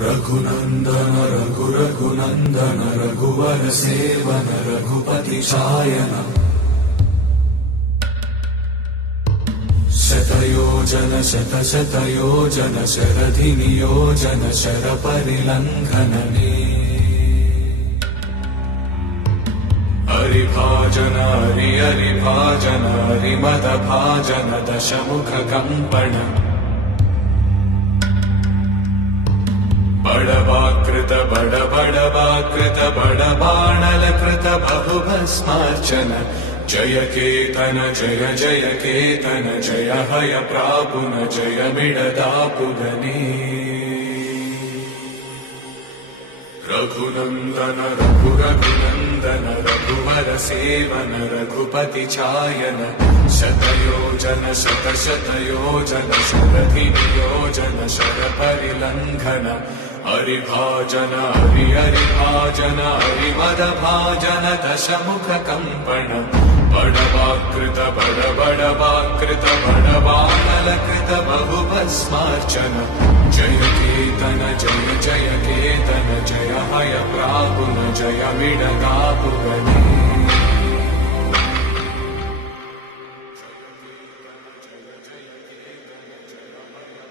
रघुनन्दन रघु रघुनन्दन रघुवर सेवन रघुपति चायन। शतयोजन शत शतयोजन शरधि नियोजन शर परिलङ्घनने हरिभाजन हरि हरिभाजन हरिमदभाजन कम्पण बडवाकृत बड बडवाकृत बडबाणलकृत बहुभस्मार्चन। जय केतन जय जय केतन जय हय प्रापुन जय मिडदापुगने रघुनन्दन रघु रघुनन्दन रघुवर सेवन रघुपति चायन। शतयोजन शत शतयोजन शरधि नियोजन शर परिलङ्घन हरिभाजन हरि हरिभाजन हरिमदभाजन दशमुख कम्पण बडवाकृत बड बडवाकृत बडवानलकृत बहुभस्मार्चन। जय केतन जय जय केतन जय हय प्रापुन जय मिडगापुगणे